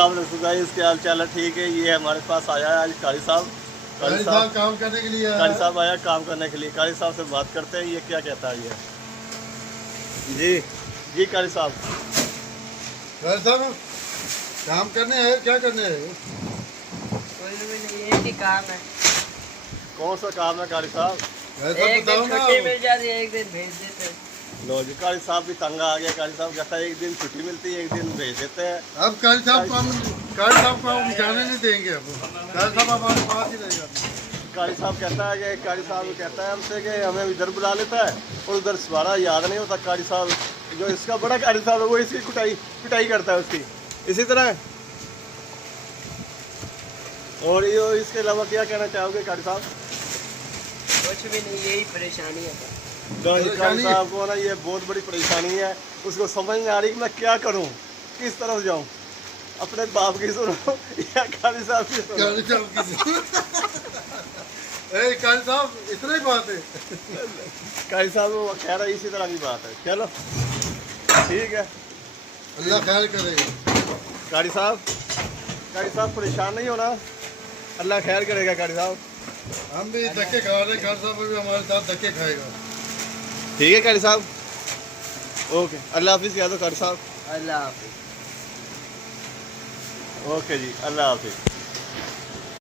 अस्सलाम वालेकुम गाइस, क्या हाल चाल है? ठीक है। ये हमारे पास आया है आज कारी साहब। कारी साहब काम करने के लिए आया कारी है। साहब आया काम करने के लिए। कारी साहब से बात करते हैं, ये क्या कहता है ये। जी जी कारी साहब। कारी साहब काम करने आए, क्या करने आए? कोई भी नहीं, एक ही काम है। कौन सा काम है कारी साहब? कारी साहब एक बताओ दिन ना। छुट्टी मिल जाती है, एक दिन भेज देते हैं। लो जी, कारी साहब भी तंग आ गया। कारी साहब कहता है एक दिन छुट्टी मिलती है, एक दिन भेज देते हैं। अब कारी साहब को हम जाने नहीं देंगे। अब कारी साहब हमारे पास ही रहेगा। कारी साहब कहता है कि कारी साहब कहता है हमसे कि हमें इधर बुला लेता है और उधर सवारा याद नहीं होता। कारी साहब जो इसका बड़ा कारी साहब है वो इसकी पिटाई करता है उसकी, इसी तरह। और ये इसके अलावा क्या कहना चाहोगे कारी साहब? कुछ भी नहीं, यही परेशानी है। कारी साहब को ना ये बहुत बड़ी परेशानी है। उसको समझ नहीं आ रही कि मैं क्या करूं, किस तरफ जाऊं। अपने बाप की सुनो या कारी साहब की सुनो। कारी साहब इतना ही बात है। कारी साहब वो कह रहा है इसी तरह की बात है। चलो ठीक है, अल्लाह खैर करेगा। कारी साहब परेशान नहीं होना, अल्लाह खैर करेगा। कारी साहब हम भी धक्के खा रहे हैं, कारी साहब भी हमारे साथ धक्के खाएगा। ठीक है कारी साहब, ओके। अल्लाह हाफिज़ कह दो कारी साहब। अल्लाह हाफिज़। ओके जी, अल्लाह हाफिज़।